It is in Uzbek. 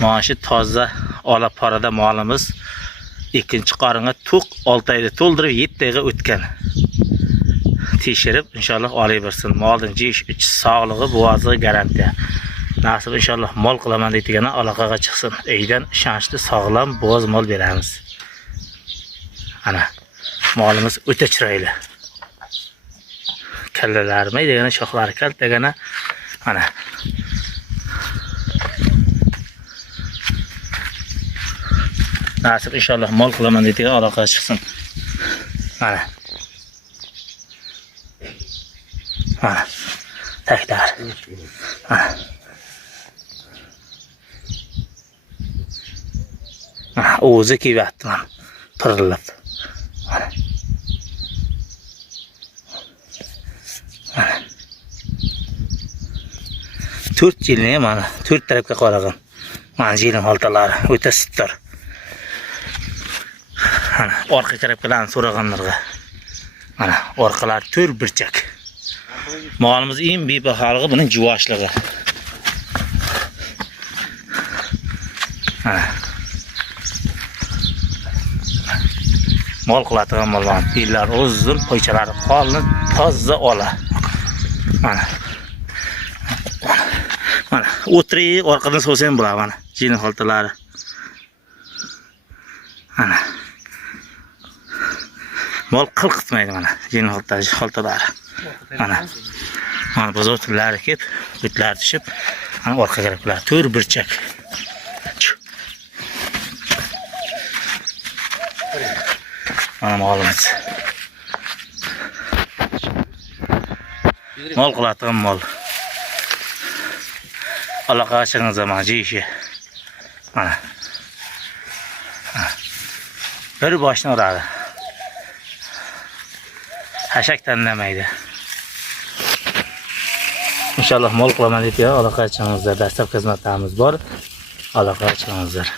Mana shu toza ola parada molimiz ikkinchi qoringa to'q 6 oyda to'ldirib 7 oyga o'tgan. Tekshirib inshaalloh olaversin. Molning yeyish, ichish, sog'lig'i, bo'g'oziga garantiya. Nasib inshaalloh mol qilaman deydigani aloqaga chiqsin. Uydan ishonchli, sog'lom bo'g'oz mol beramiz. Ana molimiz o'ta chiroyli. Kallalari degani shoxlari kal degani ana nasib inshaalloh mol qilaman deydigan aloqaga chiqsin. Mana mana taklar o'zi kiyapti mana pirillab. Mana 4 yilni mana 4 tarafga qaragan. Mana jilim xaltalari o'ta sittor. Mana orqa tarafdan so'raganlarga. Mana orqalar 4 burchak. Molimiz eng bebaholigi buning juvoshligi. Mana mol qiladigan mollar, pillar uzun, poychalari qalin, toza ola. Mana mana o'tri orqadan so'sang bo'lar mana jilim xaltalari. Mana mol qilqitmaydi mana jilim xaltalari. Mana mana bozorlari kelib, bitlar tushib, mana orqaga kiriblar. 4 burchak. Mana molimiz. Mol qiladigan mol. Aloqaga chiqing zaman yeyishi. Mana. Bir boshni uradi. Hashak tanlamaydi. Inshaalloh mol qilaman deb aloqaga chiqingizlar. Dastlab xizmatlarimiz bor. Aloqaga chiqingizlar.